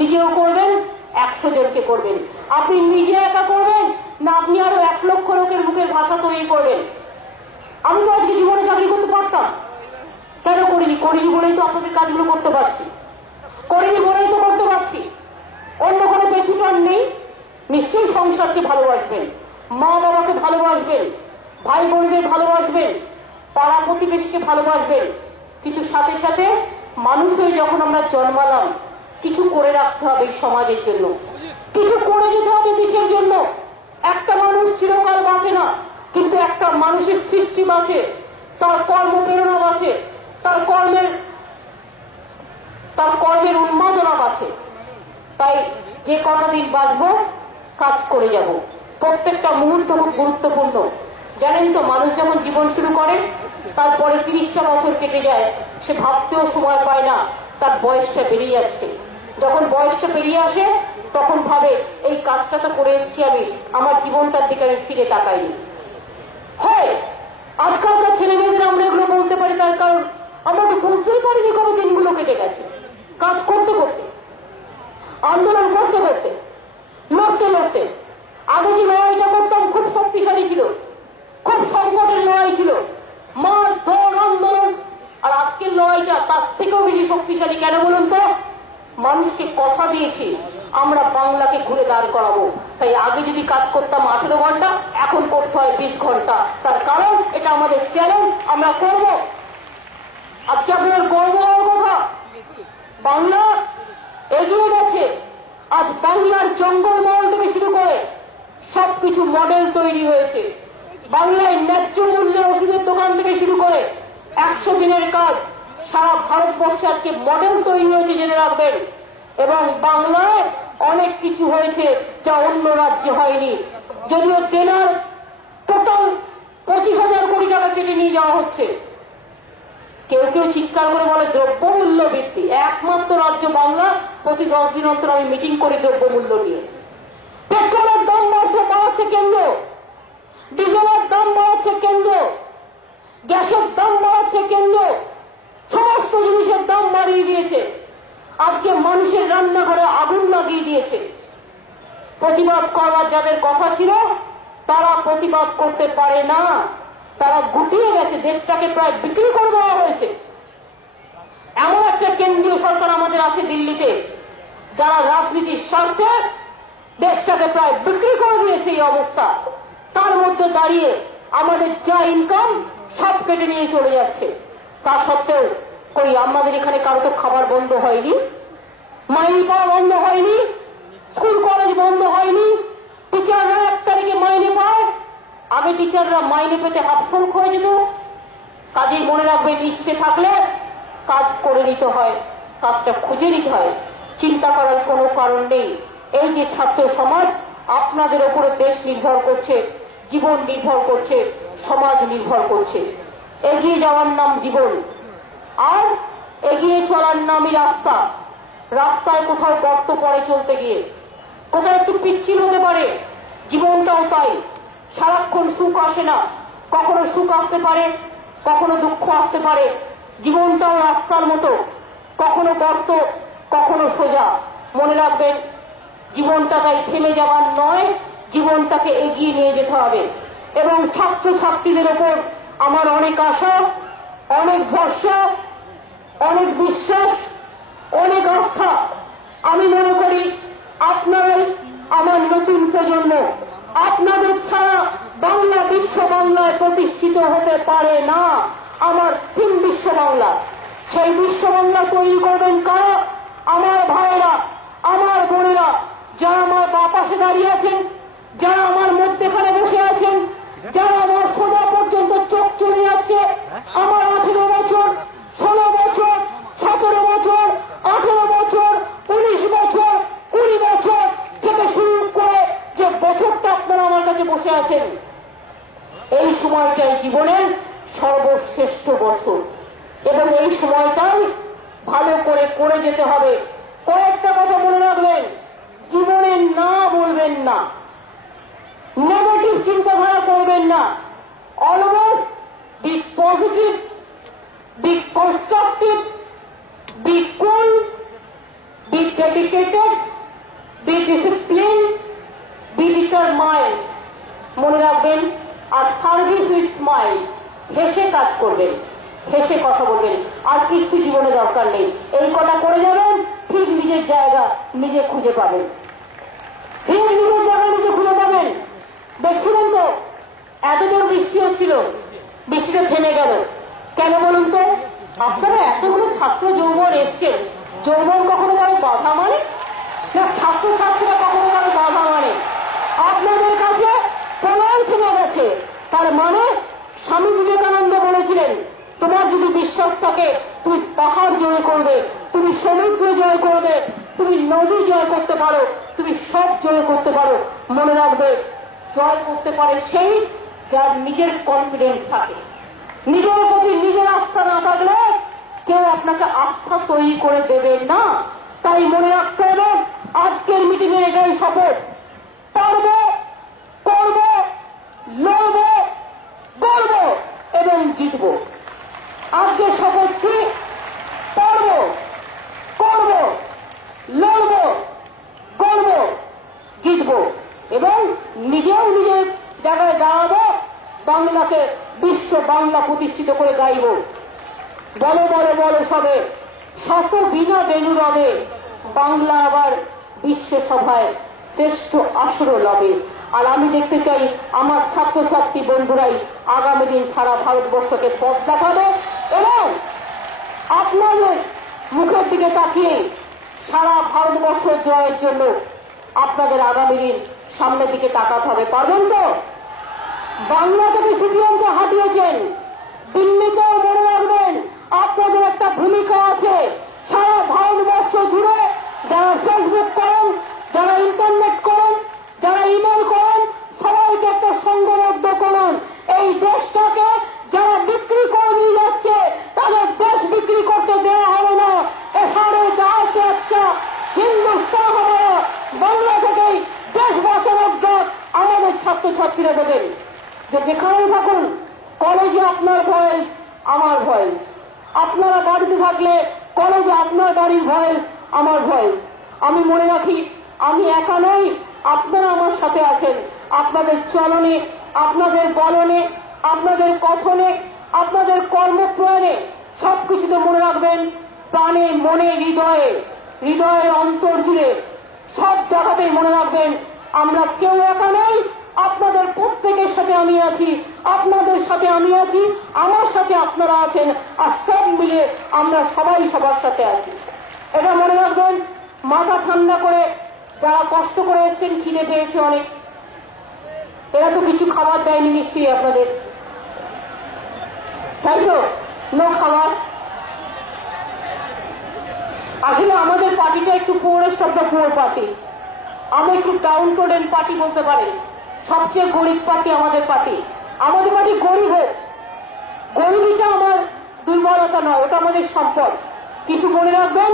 নিজেও করবেন, 100 জনকে করবেন। আপনি নিজে একা করবেন না আপনি আরো 1 লক্ষ লোকের মুখের ভাষা তৈরি করবেন? আমি তো আজকে জীবনে চাকরি করতে পারতাম, কেন করিনি? করিনি বলেই তো আপনাদের কাজগুলো করতে পারছি, করিনি বলেই তো করতে পারছি। অন্য কোনো পেছুটান নেই। নিশ্চয়ই সংসারকে ভালোবাসবেন, মা বাবাকে ভালোবাসবেন, ভাই বোনদের ভালোবাসবেন, পাড়া প্রতিবেশীকে ভালোবাসবেন, কিন্তু সাথে সাথে মানুষ হয়ে যখন আমরা জন্মালাম কিছু করে রাখতে হবে এই সমাজের জন্য, কিছু করে যেতে হবে দেশের জন্য। একটা মানুষ চিরকাল বাঁচে না, কিন্তু একটা মানুষের সৃষ্টি বাঁচে, তার কর্মপ্রেরণা বাঁচে, তার কর্মের উন্মাদনা বাঁচে। তাই যে কটা দিন বাঁচবো কাজ করে যাব। প্রত্যেকটা মুহূর্ত খুব গুরুত্বপূর্ণ। জানেন তো, মানুষ যখন জীবন শুরু করে তারপরে 30টা বছর কেটে যায়, সে ভাবতেও সময় পায় না তার বয়সটা বেরিয়ে যাচ্ছে। যখন বয়সটা পেরিয়ে আসে তখন ভাবে এই কাজটা তো করে এসেছি আমি, আমার জীবনটার দিকে আমি ফিরে তাকাইনি। হয় আজকালকার ছেলে মেয়েদের আমরা এগুলো বলতে পারি, তার কারণ আমরা তো বুঝতেই পারিনি কবে দিনগুলো কেটে গেছে। কাজ করতে করতে, আন্দোলন করতে করতে, লড়তে লড়তে। আগে যে লড়াইটা করতাম খুব শক্তিশালী ছিল, খুব সংকটের লড়াই ছিল, মার ধর আন্দোলন। আর আজকের লড়াইটা তার থেকেও বেশি শক্তিশালী। কেন বলুন তো? মানুষকে কথা দিয়েছি আমরা বাংলাকে ঘুরে দাঁড় করাবো। তাই আগে যদি কাজ করতাম 18 ঘন্টা, এখন করতে হয় 20 ঘন্টা। তার কারণ এটা আমাদের চ্যালেঞ্জ, আমরা করব। আজকে আপনার গর্ব হওয়ার কথা, বাংলা এগিয়ে গেছে। আজ বাংলার জঙ্গলমহল থেকে শুরু করে সবকিছু মডেল তৈরি হয়েছে। বাংলায় ন্যায্য মূল্যের ওষুধের দোকান থেকে শুরু করে 100 দিনের কাজ, সারা ভারতবর্ষে আজকে মডেল তৈরি হয়েছে, জেনে রাখবেন। এবং বাংলায় অনেক কিছু হয়েছে যা অন্য রাজ্যে হয়নি। যদিও চেনার টোটাল 25,000 কোটি টাকা কেটে নিয়ে যাওয়া হচ্ছে। কেউ কেউ চিৎকার করে বলে দ্রব্যমূল্য বৃদ্ধি। একমাত্র রাজ্য বাংলা, প্রতি 10 দিন অন্তর আমি মিটিং করি দ্রব্যমূল্য নিয়ে। পেট্রোলের দাম বাড়াচ্ছে কেন্দ্র, ডিজেলের দাম বাড়াচ্ছে কেন্দ্র, গ্যাসের দাম বাড়াচ্ছে কেন্দ্র, সমস্ত জিনিসের দাম বাড়িয়ে দিয়েছে। আজকে মানুষের রান্নাঘরে আগুন লাগিয়ে দিয়েছে। প্রতিবাদ করার যাদের কথা ছিল তারা প্রতিবাদ করতে পারে না, তারা গুটিয়ে গেছে। দেশটাকে প্রায় বিক্রি করে দেওয়া হয়েছে। এমন একটা কেন্দ্রীয় সরকার আমাদের আছে দিল্লিতে, যারা রাজনীতির স্বার্থে দেশটাকে প্রায় বিক্রি করে দিয়েছে। এই অবস্থা, তার মধ্যে দাঁড়িয়ে আমাদের যা ইনকাম সব কেটে নিয়ে চলে যাচ্ছে। তা সত্ত্বেও কই আমাদের এখানে কারো তো খাবার বন্ধ হয়নি, মাইনে পাওয়া বন্ধ হয়নি, স্কুল কলেজ বন্ধ হয়নি, টিচাররা 1 তারিখে মাইনে পায়। আগে টিচাররা মাইনে পেতে হাফসংখ্য হয়ে যেত। কাজেই মনে রাখবেন, ইচ্ছে থাকলে কাজ করে নিতে হয়, কাজটা খুঁজে নিতে হয়, চিন্তা করার কোনো কারণ নেই। এই যে ছাত্র সমাজ, আপনাদের উপরে দেশ নির্ভর করছে, জীবন নির্ভর করছে, সমাজ নির্ভর করছে। এগিয়ে যাওয়ার নাম জীবন, আর এগিয়ে চলার নামই রাস্তা। রাস্তায় কোথাও গর্ত পড়ে চলতে গিয়ে, কোথাও একটু পিচ্ছিল হতে পারে। জীবনটাও তাই, সারাক্ষণ সুখ আসে না, কখনো সুখ আসতে পারে, কখনো দুঃখ আসতে পারে। জীবনটাও রাস্তার মতো, কখনো গর্ত, কখনো সোজা। মনে রাখবেন, জীবনটা তাই থেমে যাওয়ার নয়, জীবনটাকে এগিয়ে নিয়ে যেতে হবে। এবং ছাত্রছাত্রীদের ওপর আমার অনেক আশা, অনেক ভরসা, অনেক বিশ্বাস, অনেক আস্থা। আমি মনে করি আপনারাই আমার নতুন প্রজন্ম। আপনাদের ছাড়া বাংলা বিশ্ব বাংলায় প্রতিষ্ঠিত হতে পারে না। আমার থিম বিশ্ব বাংলা। সেই বিশ্ব বাংলা তৈরি করবেন কারা? আমার ভাইয়েরা, আমার বোনেরা, যারা আমার বাপাশে দাঁড়িয়ে আছেন, যারা আমার মধ্যেখানে বসে আছেন, যারা আমার সোজা পর্যন্ত চোখ চলে যাচ্ছে। আমার 18 বছর, 16 বছর, 17 বছর, 18 বছর, 19 বছর, 20 বছর থেকে শুরু করে যে বছরটা আপনারা আমার কাছে বসে আছেন, এই সময়টাই জীবনের সর্বশ্রেষ্ঠ বছর। এবং এই সময়টাই ভালো করে করে যেতে হবে। কয়েকটা কথা মনে রাখবেন, জীবনে না বলবেন না, নেগেটিভ চিন্তাধারা করবেন না, always be positive, be constructive, be cool, be dedicated, be discipline, be determined. মনে রাখবেন, আর সার্ভিস উইথ স্মাইল, হেসে কাজ করবেন, হেসে কথা বলবেন, আর কিচ্ছু জীবনে দরকার নেই। এই কটা করে যাবেন, ঠিক নিজের জায়গা নিজে খুঁজে পাবেন, ঠিক নিজের জায়গা নিজে খুঁজে পাবেন। দেখছিলেন তো এতদূর বৃষ্টি হচ্ছিল, বৃষ্টিটা থেমে গেল কেন বলুন তো? আপনারা এতগুলো ছাত্র যৌবন এসছেন, যৌবন কখনো কারো বাধা মানে না, ছাত্রছাত্রীরা কখনো কারো বাধা মানে? আপনাদের কাছে প্রলয় থেমে গেছে। তার মানে স্বামী বিবেকানন্দ বলেছিলেন, তোমার যদি বিশ্বাস থাকে তুমি পাহাড় জয় করবে, তুমি সমুদ্র জয় করবে, তুমি নদী জয় করতে পারো, তুমি সব জয় করতে পারো। মনে রাখবে, জয় করতে পারে সেই যার নিজের কনফিডেন্স থাকে। নিজের প্রতি নিজের আস্থা না থাকলে কেউ আপনাকে আস্থা তৈরি করে দেবে না। তাই মনে রাখতে হবে, আজকের মিটিং এ এটাই শপথ, পারব, করব, লড়ব, গড়ব এবং জিতব। আজকের শপথ কি? পারব, করব, লড়ব, গড়ব, জিতব এবং নিজেও নিজের জায়গায় দাঁড়াবো, বাংলাকে বিশ্ব বাংলা প্রতিষ্ঠিত করে গাইব। বলো বলো বলো সবে, শত বিনা বেনু রবে, বাংলা আবার বিশ্ব সভায় শ্রেষ্ঠ আসর লবে। আর আমি দেখতে চাই আমার ছাত্রছাত্রী বন্ধুরাই আগামী দিন সারা ভারতবর্ষকে পথ দেখাবে এবং আপনাদের মুখের দিকে তাকিয়ে সারা ভারতবর্ষ জয়ের জন্য আপনাদের আগামী দিন সামনের দিকে তাকাতে হবে। পারবেন তো? বাংলা থেকে সিপিএমকে হাঁটিয়েছেন, দিল্লিতেও মনে রাখবেন আপনাদের একটা ভূমিকা আছে। সারা ভারতবর্ষ জুড়ে যারা ফেসবুক করেন, যারা ইন্টারনেট করেন, যারা ইমেল করেন, সবাইকে একটা সংঘবদ্ধ করুন। এই দেশটাকে যারা বিক্রি করে নিয়ে যাচ্ছে তাদের দেশ বিক্রি করতে দেওয়া হবে না। এখানে যা আছে একটা হিন্দুস্তান হবে, বাংলা থেকেই দেশ বাঁচানোর জন্য আমাদের ছাত্রছাত্রীরা দেবেন। যে যেখানেই থাকুন, কলেজে আপনার ভয়েস আমার ভয়েস, আপনারা বাড়িতে থাকলে কলেজে আপনার বাড়ির ভয়েস আমার ভয়েস। আমি মনে রাখি, আমি একা নই, আপনারা আমার সাথে আছেন। আপনাদের চলনে, আপনাদের বলনে, আপনাদের কথনে, আপনাদের কর্মপ্রয়াণে সবকিছুতে মনে রাখবেন, প্রাণে, মনে, হৃদয়ে, হৃদয়ের অন্তর জুড়ে সব জায়গাতেই মনে রাখবেন, আমরা কেউ একা নই। আপনাদের প্রত্যেকের সাথে আমি আছি, আপনাদের সাথে আমি আছি, আমার সাথে আপনারা আছেন, আর সব মিলে আমরা সবাই সবার সাথে আছি। এটা মনে রাখবেন। মাথা ঠান্ডা করে, যারা কষ্ট করে এসছেন, খিদে পেয়েছে অনেক, এরা তো কিছু খাবার দেয়নি নিশ্চয়ই আপনাদের, তাই তো? নো খাবার। আসলে আমাদের পার্টিটা একটু poorest of the poor party, আমি একটু ডাউন টোডেন পার্টি বলতে পারি। সবচেয়ে গরিব পার্টি আমাদের পার্টি। আমাদের পার্টি গরিব হোক, গরিবীটা আমার দুর্বলতা নয়, ওটা আমাদের সম্পদ। কিন্তু মনে রাখবেন,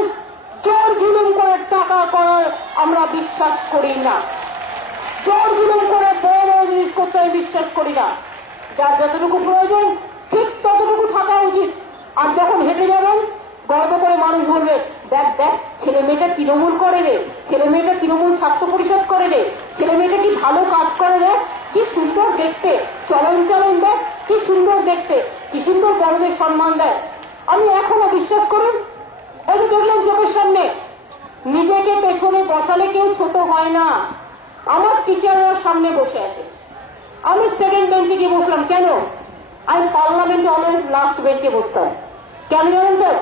জোর জুলুম করে টাকা করার আমরা বিশ্বাস করি না, জোর জুলুম করে বড় বড় জিনিস করতে আমি বিশ্বাস করি না। যার যতটুকু প্রয়োজন ঠিক ততটুকু থাকা উচিত। আর যখন হেঁটে যাবেন, গর্ব করে মানুষ বলবে, দেখ দেখ ছেলে মেয়েটা তৃণমূল করে রে, ছেলে মেয়েটা তৃণমূল ছাত্র পরিষদ করে রে, ছেলে মেয়েটা কি ভালো কাজ করে রে, কি সুন্দর দেখতে, চলন চলন দেখ কি সুন্দর দেখতে, কি সুন্দর বড়দের সম্মান দেয়। আমি এখনো বিশ্বাস করুন, এই যে দেখলেন চোখের সামনে, নিজেকে পেছনে বসালে কেউ ছোট হয় না। আমার টিচাররা সামনে বসে আছে, আমি সেকেন্ড বেঞ্চে গিয়ে বসলাম। কেন? আমি পার্লামেন্টে অলওয়েজ লাস্ট বেঞ্চে বসতাম। কেন জানেন তো?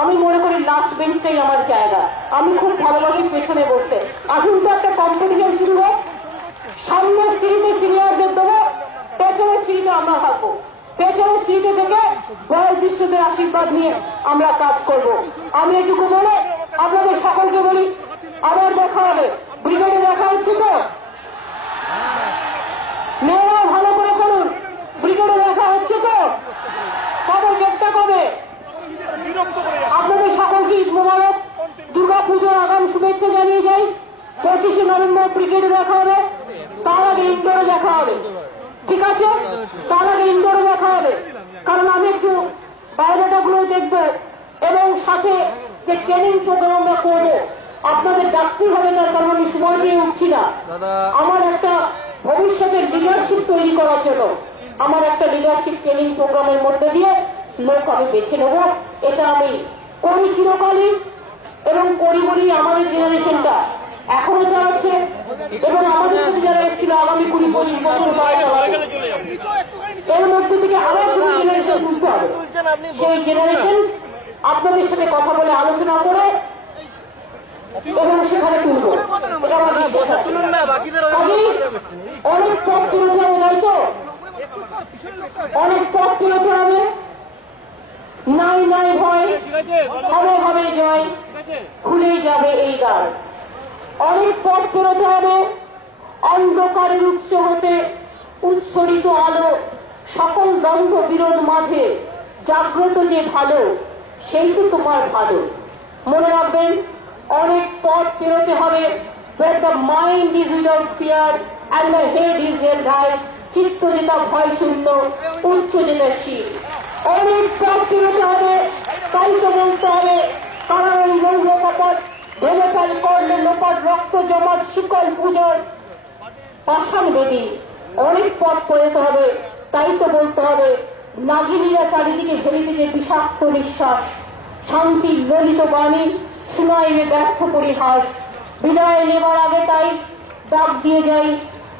আমি মনে করি লাস্ট বেঞ্চটাই আমার জায়গা, আমি খুব ভালোবাসি পেছনে বসতে। আসুন তো একটা কম্পিটিশন শুরু হোক, সামনের সিঁড়িতে সিনিয়রদের দেবো, পেছনের সিঁড়িতে আমরা থাকবো। পেছনের সিঁড়িতে থেকে বয়োজ্যেষ্ঠদের আশীর্বাদ নিয়ে আমরা কাজ করব। আমি এটুকু বলে আপনাদের সকলকে বলি, আবার দেখা হবে, ব্রিগেডে দেখা হচ্ছে তো? মেয়েরা ভালো করে করুন, ব্রিগেডে দেখা হচ্ছে তো? কবে গেটটা কবে? শুভেচ্ছা জানিয়ে যাই। 25শে নভেম্বর ব্রিগেডে দেখা হবে, তার আগে ইন্দোরে দেখা হবে, ঠিক আছে? তার আগে ইন্দোরে দেখা হবে, কারণ আমি একটু বায়োডাটাগুলো দেখবো এবং সাথে যে ট্রেনিং প্রোগ্রাম আমরা করবো আপনাদের ডাকতেই হবে না, কারণ আমি সময় দিয়ে উঠছি না। আমার একটা ভবিষ্যতের লিডারশিপ তৈরি করার জন্য আমার একটা লিডারশিপ ট্রেনিং প্রোগ্রামের মধ্যে দিয়ে লোক আমি বেছে নেব। এটা আমি করি চিরকালই এবং করি বলি আমাদের জেনারেশনটা এখনো চালাচ্ছে এবং আমাদের সাথে যারা এসেছিল আগামী 20-25 বছর এর মধ্যে থেকে আরো একটা জেনারেশন বুঝতে হবে। সেই জেনারেশন আপনাদের সাথে কথা বলে আলোচনা করে এবং সেখানে তুলবো। অনেক পথ তুলেছে হবে, তাই তো? অনেক পথ তুলেছে হবে, নাই নাই ভয়, হবে হবে জয়, খুলেই যাবে এই দ্বার। অনেক পথ তুলেতে হবে, অন্ধকারের উৎস হতে উৎসরিত আলো, সকল দ্বন্দ্ব বিরোধ মাঝে জাগ্রত যে ভালো, সেই তো তোমার ভালো। মনে রাখবেন, অনেক পথ পেরোতে হবে। where the mind is without fear and the head is held high, চিত্ত যেটা ভয় শূন্য, উচ্চ যেটা শির। অনেক পথ পেরোতে হবে, তাই তো বলতে হবে কারণ লৌহ কপট ভেবেচাল করলে লোপার রক্ত জমাট শিকল পুজোর পাষাণ বেদী। অনেক পথ পেরোতে হবে, তাই তো বলতে হবে নাগিনীরা চারিদিকে ভেবেছে বিষাক্ত নিঃশ্বাস, শান্তির ললিত বাণী শোনাইলে ব্যর্থ পরিহাস। বিদায় নেবার আগে তাই ডাক দিয়ে যাই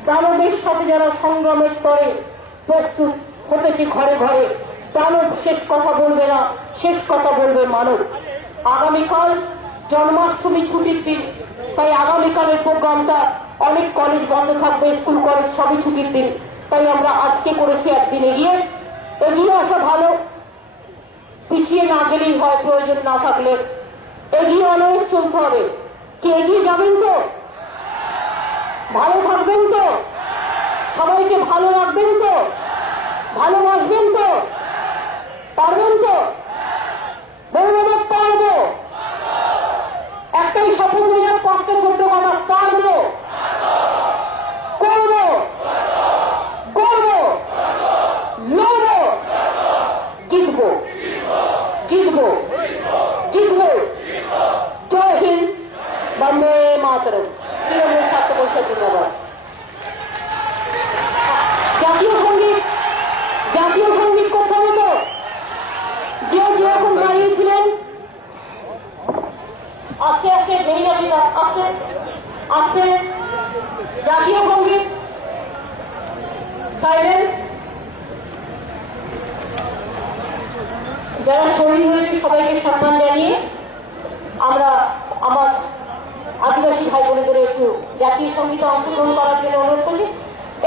দানবের সাথে যারা সংগ্রামের তরে প্রস্তুত হতেছে ঘরে ঘরে। দানব শেষ কথা বলবে না, শেষ কথা বলবে মানব। আগামীকাল জন্মাষ্টমী ছুটির দিন, তাই আগামীকালের প্রোগ্রামটা অনেক কলেজ বন্ধ থাকবে, স্কুল কলেজ সবই ছুটির দিন, তাই আমরা আজকে করেছি একদিন এগিয়ে আসা ভালো, পিছিয়ে না গেলেই হয়, প্রয়োজন না থাকলে এগিয়ে অলওয়েজ চলতে হবে। কি এগিয়ে যাবেন তো? ভালো থাকবেন তো? সবাইকে ভালো রাখবেন তো? ভালোবাসবেন তো? পারবেন তো? বলবো পারবো, একটাই শপথ হয়ে যাক, 5টা ছোট্ট কথা, পারবো, করবো, করবো, লড়বো, জিতবো, জিতবো, জিতবো। জয় হিন্দ, বন্দে মাতরম। তৃণমূল ছাত্র পরিষদ জিন্দাবাদ। জাতীয় সঙ্গীত করতে হবে তো? যে যেরকম দাঁড়িয়েছিলেন আস্তে আস্তে দেরি যাবে, আস্তে আস্তে জাতীয় সঙ্গীত সাইলেন্স। যারা শহীদ হয়েছে সবাইকে সম্মান জানিয়ে আমরা আমার আদিবাসী ভাই বোনেদের একটু জাতীয় সঙ্গীতে অংশগ্রহণ করার জন্য অনুরোধ করছি।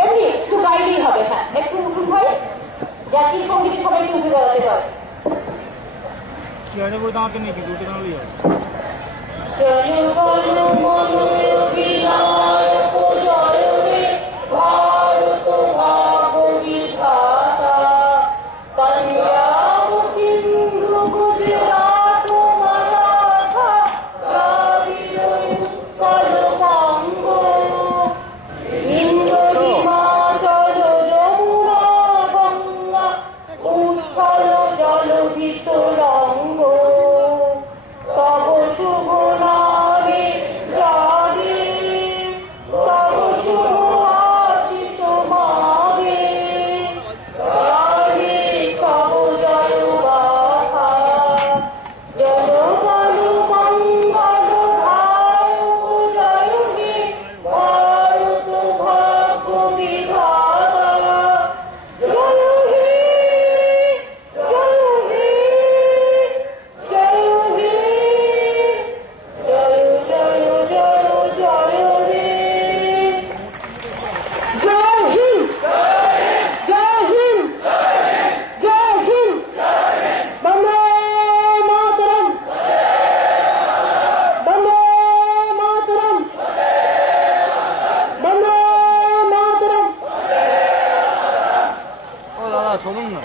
এমনি একটু গাইলেই হবে, হ্যাঁ একটু উঠুন ভাই, জাতীয় সঙ্গীতে সবাইকে উঠে দাঁড়াতে পারে। ভারত ভাগ বিধাতা পাঞ্জাব সিন্ধু গুজরাট মারাঠা দ্রাবিড় উৎকল বঙ্গ হিমাচল যমুনা গঙ্গা উৎকল জলধিত রঙ্গ তব শুভ নামে জাগে, তব শুভ আশিস মাগে, জাগে তব জয় গাথা। জনগণ মঙ্গল ধায় জয় হে ভারত ভাগ্য বিধাতা। জয় হে, জয় হে, জয় হে, জয় জয় জয় জয় হে। জয় হিন্দ, জয় হিন্দ, জয় হিন্দ, বন্দে মাতরম, বন্দে মাতরম, বন্দে মাতরম। ও দাদা শুনুন না।